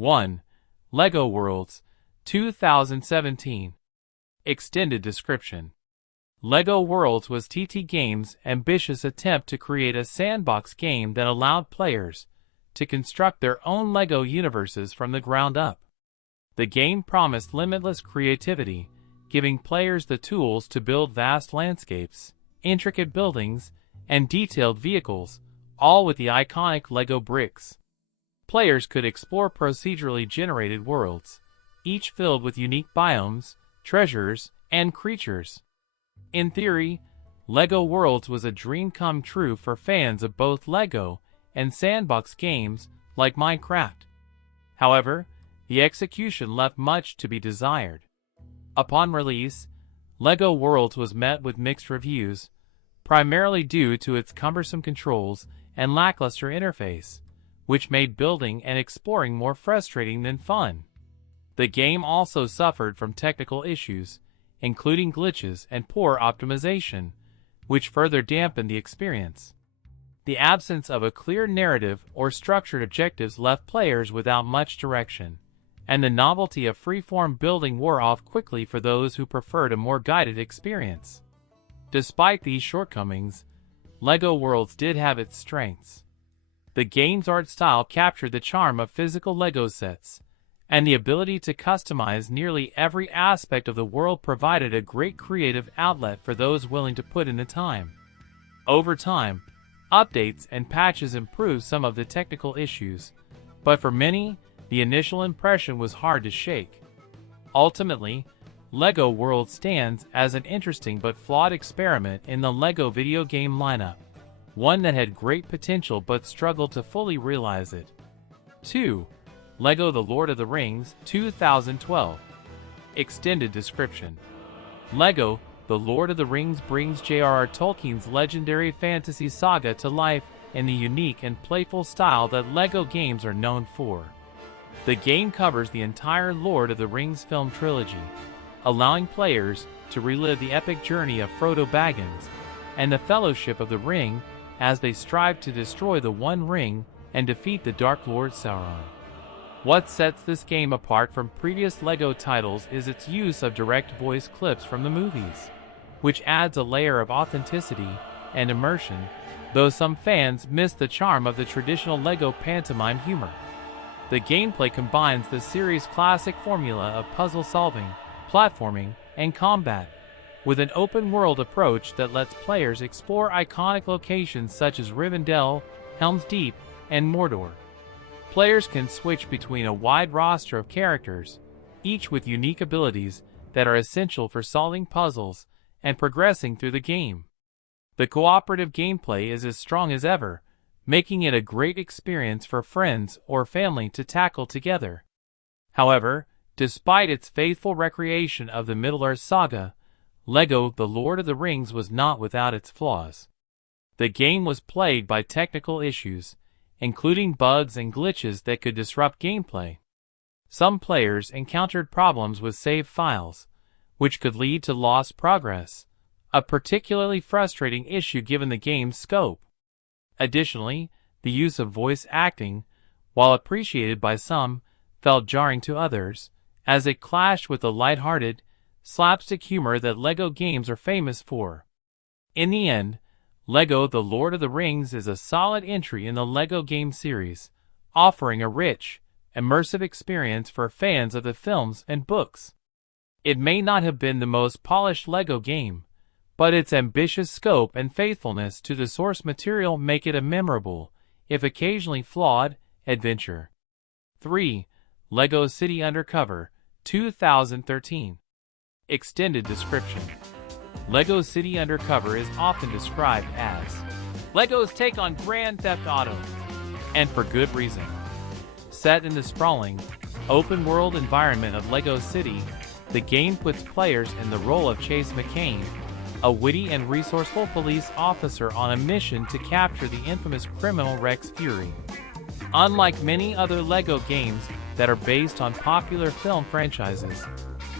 1. LEGO Worlds, 2017. Extended description. LEGO Worlds was TT Games' ambitious attempt to create a sandbox game that allowed players to construct their own LEGO universes from the ground up. The game promised limitless creativity, giving players the tools to build vast landscapes, intricate buildings, and detailed vehicles, all with the iconic LEGO bricks. Players could explore procedurally generated worlds, each filled with unique biomes, treasures, and creatures. In theory, LEGO Worlds was a dream come true for fans of both LEGO and sandbox games like Minecraft. However, the execution left much to be desired. Upon release, LEGO Worlds was met with mixed reviews, primarily due to its cumbersome controls and lackluster interface, which made building and exploring more frustrating than fun. The game also suffered from technical issues, including glitches and poor optimization, which further dampened the experience. The absence of a clear narrative or structured objectives left players without much direction, and the novelty of freeform building wore off quickly for those who preferred a more guided experience. Despite these shortcomings, LEGO Worlds did have its strengths. The game's art style captured the charm of physical LEGO sets, and the ability to customize nearly every aspect of the world provided a great creative outlet for those willing to put in the time. Over time, updates and patches improved some of the technical issues, but for many, the initial impression was hard to shake. Ultimately, LEGO Worlds stands as an interesting but flawed experiment in the LEGO video game lineup, one that had great potential but struggled to fully realize it. 2. LEGO The Lord of the Rings, 2012. Extended description. LEGO The Lord of the Rings brings J.R.R. Tolkien's legendary fantasy saga to life in the unique and playful style that LEGO games are known for. The game covers the entire Lord of the Rings film trilogy, allowing players to relive the epic journey of Frodo Baggins and the Fellowship of the Ring as they strive to destroy the One Ring and defeat the Dark Lord Sauron. What sets this game apart from previous LEGO titles is its use of direct voice clips from the movies, which adds a layer of authenticity and immersion, though some fans miss the charm of the traditional LEGO pantomime humor. The gameplay combines the series' classic formula of puzzle solving, platforming, and combat, with an open-world approach that lets players explore iconic locations such as Rivendell, Helm's Deep, and Mordor. Players can switch between a wide roster of characters, each with unique abilities that are essential for solving puzzles and progressing through the game. The cooperative gameplay is as strong as ever, making it a great experience for friends or family to tackle together. However, despite its faithful recreation of the Middle-earth saga, LEGO The Lord of the Rings was not without its flaws. The game was plagued by technical issues, including bugs and glitches that could disrupt gameplay. Some players encountered problems with save files, which could lead to lost progress, a particularly frustrating issue given the game's scope. Additionally, the use of voice acting, while appreciated by some, felt jarring to others, as it clashed with the lighthearted, slapstick humor that LEGO games are famous for. In the end, LEGO The Lord of the Rings is a solid entry in the LEGO game series, offering a rich, immersive experience for fans of the films and books. It may not have been the most polished LEGO game, but its ambitious scope and faithfulness to the source material make it a memorable, if occasionally flawed, adventure. 3. LEGO City Undercover, 2013. Extended description. LEGO City Undercover is often described as LEGO's take on Grand Theft Auto, and for good reason. Set in the sprawling, open-world environment of LEGO City, the game puts players in the role of Chase McCain, a witty and resourceful police officer on a mission to capture the infamous criminal Rex Fury. Unlike many other LEGO games that are based on popular film franchises,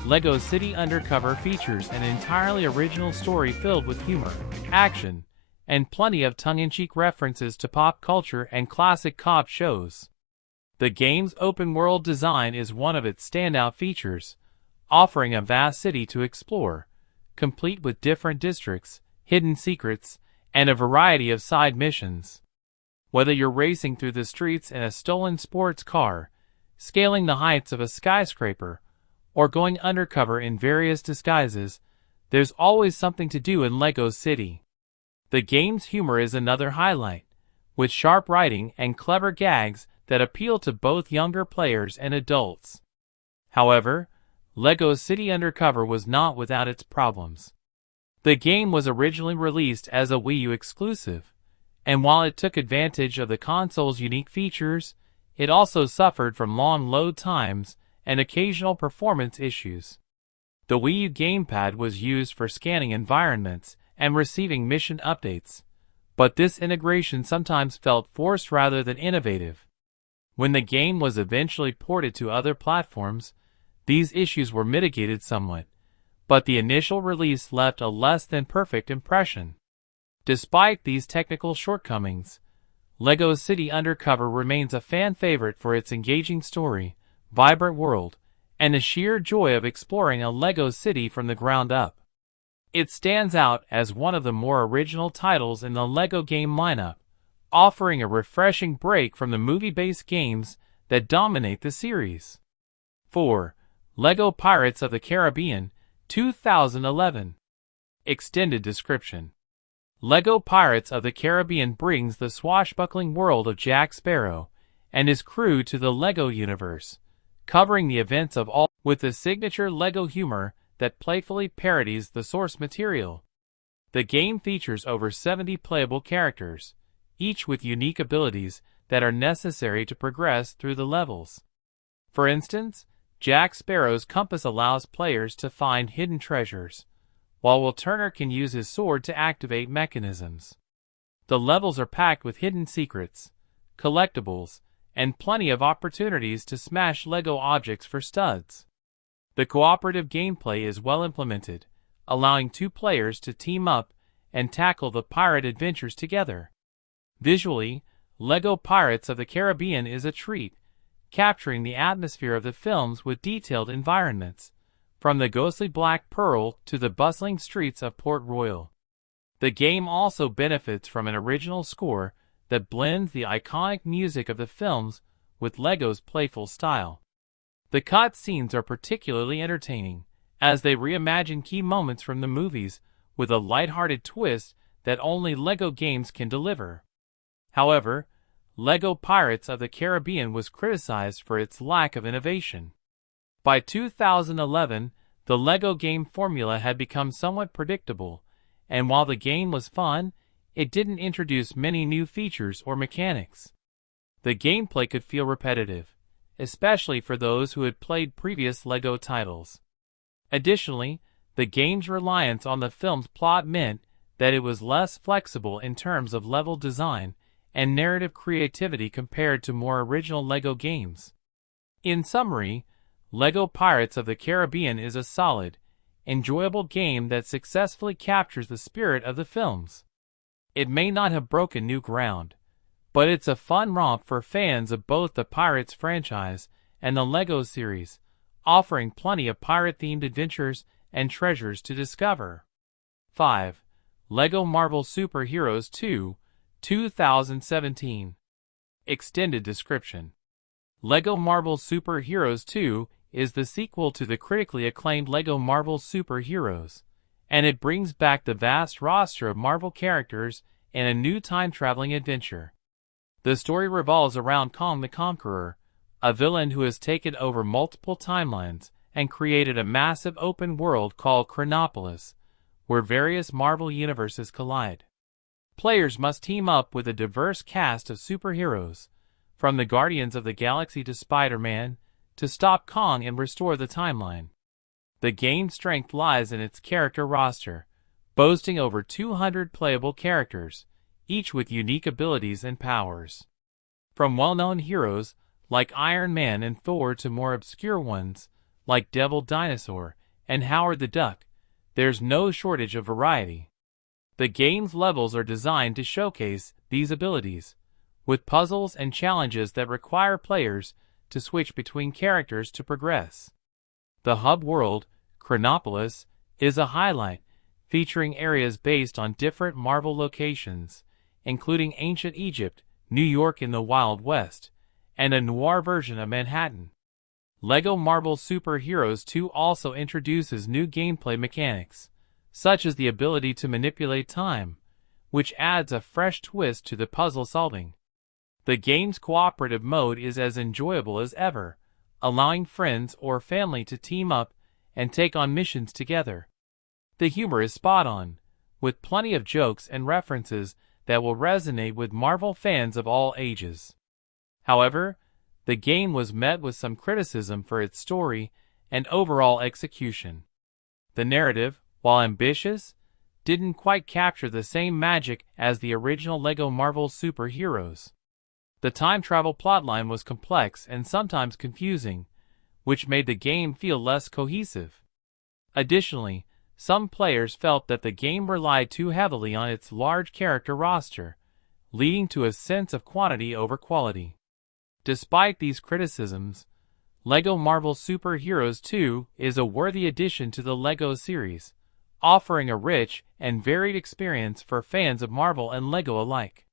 LEGO City Undercover features an entirely original story filled with humor, action, and plenty of tongue-in-cheek references to pop culture and classic cop shows. The game's open-world design is one of its standout features, offering a vast city to explore, complete with different districts, hidden secrets, and a variety of side missions. Whether you're racing through the streets in a stolen sports car, scaling the heights of a skyscraper, or going undercover in various disguises, there's always something to do in LEGO City. The game's humor is another highlight, with sharp writing and clever gags that appeal to both younger players and adults. However, LEGO City Undercover was not without its problems. The game was originally released as a Wii U exclusive, and while it took advantage of the console's unique features, it also suffered from long load times and occasional performance issues. The Wii U gamepad was used for scanning environments and receiving mission updates, but this integration sometimes felt forced rather than innovative. When the game was eventually ported to other platforms, these issues were mitigated somewhat, but the initial release left a less than perfect impression. Despite these technical shortcomings, LEGO City Undercover remains a fan favorite for its engaging story, vibrant world, and the sheer joy of exploring a LEGO city from the ground up. It stands out as one of the more original titles in the LEGO game lineup, offering a refreshing break from the movie-based games that dominate the series. 4. LEGO Pirates of the Caribbean 2011. Extended description. LEGO Pirates of the Caribbean brings the swashbuckling world of Jack Sparrow and his crew to the LEGO universe, covering the events of all with the signature LEGO humor that playfully parodies the source material. The game features over 70 playable characters, each with unique abilities that are necessary to progress through the levels. For instance, Jack Sparrow's compass allows players to find hidden treasures, while Will Turner can use his sword to activate mechanisms. The levels are packed with hidden secrets, collectibles, and plenty of opportunities to smash LEGO objects for studs. The cooperative gameplay is well implemented, allowing two players to team up and tackle the pirate adventures together. Visually, LEGO Pirates of the Caribbean is a treat, capturing the atmosphere of the films with detailed environments, from the ghostly Black Pearl to the bustling streets of Port Royal. The game also benefits from an original score that blends the iconic music of the films with LEGO's playful style. The cutscenes are particularly entertaining, as they reimagine key moments from the movies with a lighthearted twist that only LEGO games can deliver. However, LEGO Pirates of the Caribbean was criticized for its lack of innovation. By 2011, the LEGO game formula had become somewhat predictable, and while the game was fun, it didn't introduce many new features or mechanics. The gameplay could feel repetitive, especially for those who had played previous LEGO titles. Additionally, the game's reliance on the film's plot meant that it was less flexible in terms of level design and narrative creativity compared to more original LEGO games. In summary, LEGO Pirates of the Caribbean is a solid, enjoyable game that successfully captures the spirit of the films. It may not have broken new ground, but it's a fun romp for fans of both the Pirates franchise and the LEGO series, offering plenty of pirate-themed adventures and treasures to discover. 5. LEGO Marvel Super Heroes 2 2017. Extended description. LEGO Marvel Super Heroes 2 is the sequel to the critically acclaimed LEGO Marvel Super Heroes, and it brings back the vast roster of Marvel characters in a new time-traveling adventure. The story revolves around Kong the Conqueror, a villain who has taken over multiple timelines and created a massive open world called Chronopolis, where various Marvel universes collide. Players must team up with a diverse cast of superheroes, from the Guardians of the Galaxy to Spider-Man, to stop Kong and restore the timeline. The game's strength lies in its character roster, boasting over 200 playable characters, each with unique abilities and powers. From well-known heroes like Iron Man and Thor to more obscure ones like Devil Dinosaur and Howard the Duck, there's no shortage of variety. The game's levels are designed to showcase these abilities, with puzzles and challenges that require players to switch between characters to progress. The hub world, Chronopolis, is a highlight, featuring areas based on different Marvel locations, including ancient Egypt, New York in the Wild West, and a noir version of Manhattan. LEGO Marvel Super Heroes 2 also introduces new gameplay mechanics, such as the ability to manipulate time, which adds a fresh twist to the puzzle solving. The game's cooperative mode is as enjoyable as ever, allowing friends or family to team up and take on missions together. The humor is spot on, with plenty of jokes and references that will resonate with Marvel fans of all ages. However, the game was met with some criticism for its story and overall execution. The narrative, while ambitious, didn't quite capture the same magic as the original LEGO Marvel Super Heroes. The time travel plotline was complex and sometimes confusing, which made the game feel less cohesive. Additionally, some players felt that the game relied too heavily on its large character roster, leading to a sense of quantity over quality. Despite these criticisms, LEGO Marvel Super Heroes 2 is a worthy addition to the LEGO series, offering a rich and varied experience for fans of Marvel and LEGO alike.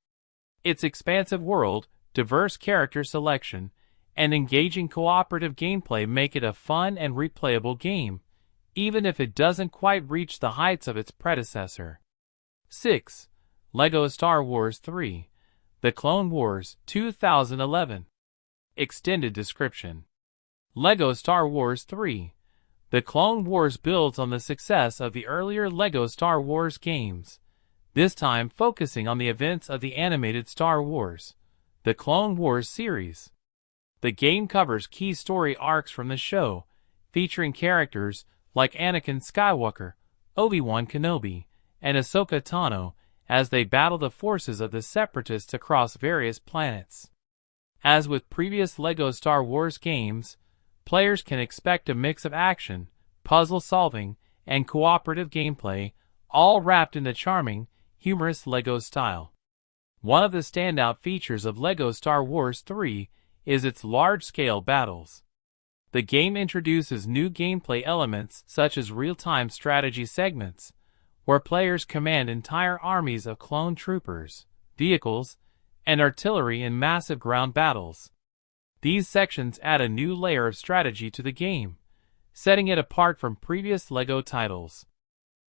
Its expansive world, diverse character selection, and engaging cooperative gameplay make it a fun and replayable game, even if it doesn't quite reach the heights of its predecessor. 6. LEGO Star Wars 3: The Clone Wars 2011. Extended description. LEGO Star Wars 3: The Clone Wars builds on the success of the earlier LEGO Star Wars games, this time focusing on the events of the animated Star Wars: The Clone Wars series. The game covers key story arcs from the show, featuring characters like Anakin Skywalker, Obi-Wan Kenobi, and Ahsoka Tano as they battle the forces of the Separatists across various planets. As with previous LEGO Star Wars games, players can expect a mix of action, puzzle solving, and cooperative gameplay, all wrapped in the charming, humorous LEGO style. One of the standout features of LEGO Star Wars 3 is its large-scale battles. The game introduces new gameplay elements such as real-time strategy segments, where players command entire armies of clone troopers, vehicles, and artillery in massive ground battles. These sections add a new layer of strategy to the game, setting it apart from previous LEGO titles.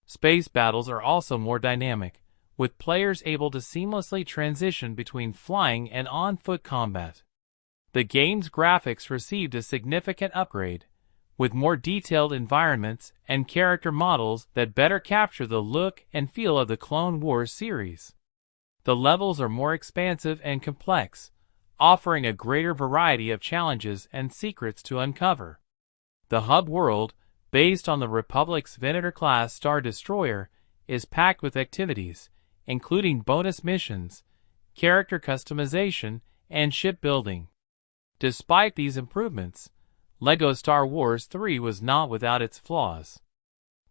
Space battles are also more dynamic, with players able to seamlessly transition between flying and on-foot combat. The game's graphics received a significant upgrade, with more detailed environments and character models that better capture the look and feel of the Clone Wars series. The levels are more expansive and complex, offering a greater variety of challenges and secrets to uncover. The hub world, based on the Republic's Venator-class Star Destroyer, is packed with activities, including bonus missions, character customization, and shipbuilding. Despite these improvements, LEGO Star Wars 3 was not without its flaws.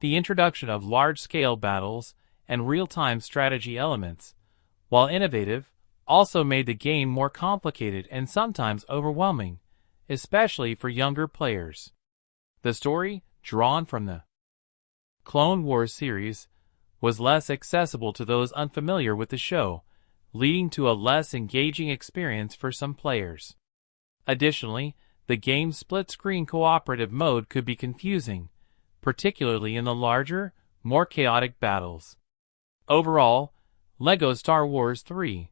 The introduction of large-scale battles and real-time strategy elements, while innovative, also made the game more complicated and sometimes overwhelming, especially for younger players. The story, drawn from the Clone Wars series, was less accessible to those unfamiliar with the show, leading to a less engaging experience for some players. Additionally, the game's split-screen cooperative mode could be confusing, particularly in the larger, more chaotic battles. Overall, LEGO Star Wars 3: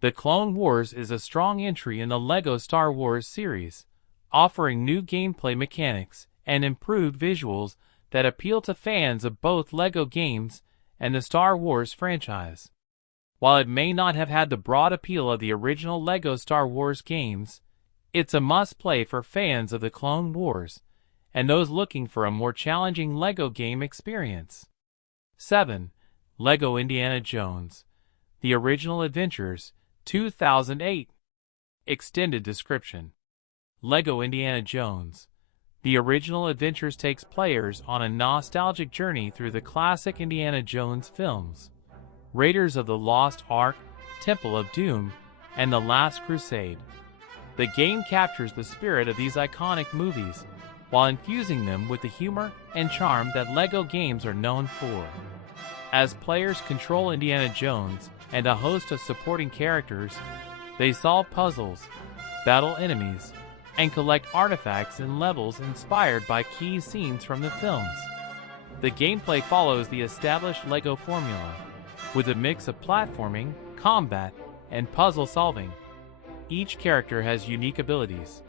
The Clone Wars is a strong entry in the LEGO Star Wars series, offering new gameplay mechanics and improved visuals that appeal to fans of both LEGO games and the Star Wars franchise. While it may not have had the broad appeal of the original LEGO Star Wars games, it's a must-play for fans of the Clone Wars and those looking for a more challenging LEGO game experience. 7. LEGO Indiana Jones: The Original Adventures 2008. Extended description. LEGO Indiana Jones: The Original Adventures takes players on a nostalgic journey through the classic Indiana Jones films. Raiders of the Lost Ark, Temple of Doom, and The Last Crusade. The game captures the spirit of these iconic movies, while infusing them with the humor and charm that LEGO games are known for. As players control Indiana Jones and a host of supporting characters, they solve puzzles, battle enemies, and collect artifacts in levels inspired by key scenes from the films. The gameplay follows the established LEGO formula, with a mix of platforming, combat, and puzzle solving. Each character has unique abilities.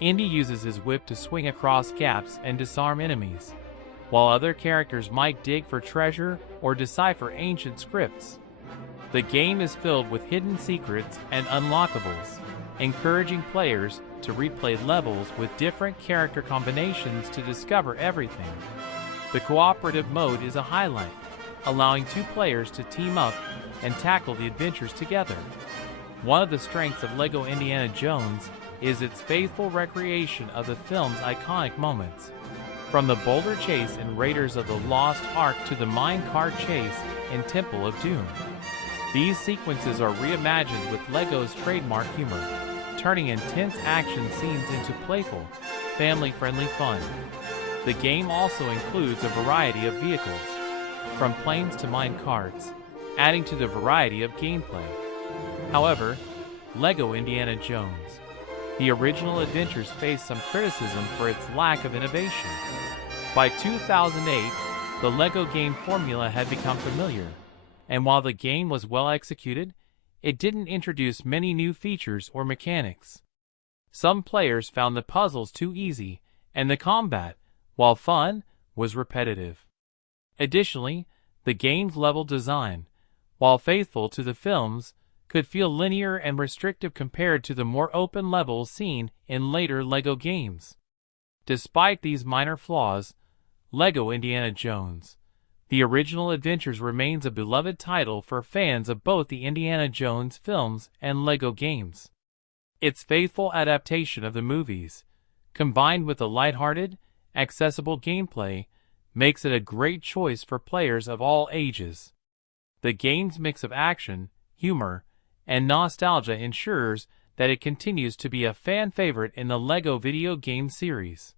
Indy uses his whip to swing across gaps and disarm enemies, while other characters might dig for treasure or decipher ancient scripts. The game is filled with hidden secrets and unlockables, encouraging players to replay levels with different character combinations to discover everything. The cooperative mode is a highlight, allowing two players to team up and tackle the adventures together. One of the strengths of LEGO Indiana Jones is its faithful recreation of the film's iconic moments. From the boulder chase in Raiders of the Lost Ark to the minecart chase in Temple of Doom. These sequences are reimagined with LEGO's trademark humor, turning intense action scenes into playful, family-friendly fun. The game also includes a variety of vehicles, from planes to minecarts, adding to the variety of gameplay. However, LEGO Indiana Jones, the original adventures faced some criticism for its lack of innovation. By 2008, the LEGO game formula had become familiar, and while the game was well executed, it didn't introduce many new features or mechanics. Some players found the puzzles too easy, and the combat, while fun, was repetitive. Additionally, the game's level design, while faithful to the films, could feel linear and restrictive compared to the more open levels seen in later LEGO games. Despite these minor flaws, LEGO Indiana Jones, the original adventures, remains a beloved title for fans of both the Indiana Jones films and LEGO games. Its faithful adaptation of the movies, combined with a lighthearted, accessible gameplay, makes it a great choice for players of all ages. The game's mix of action, humor, and nostalgia ensures that it continues to be a fan favorite in the LEGO video game series.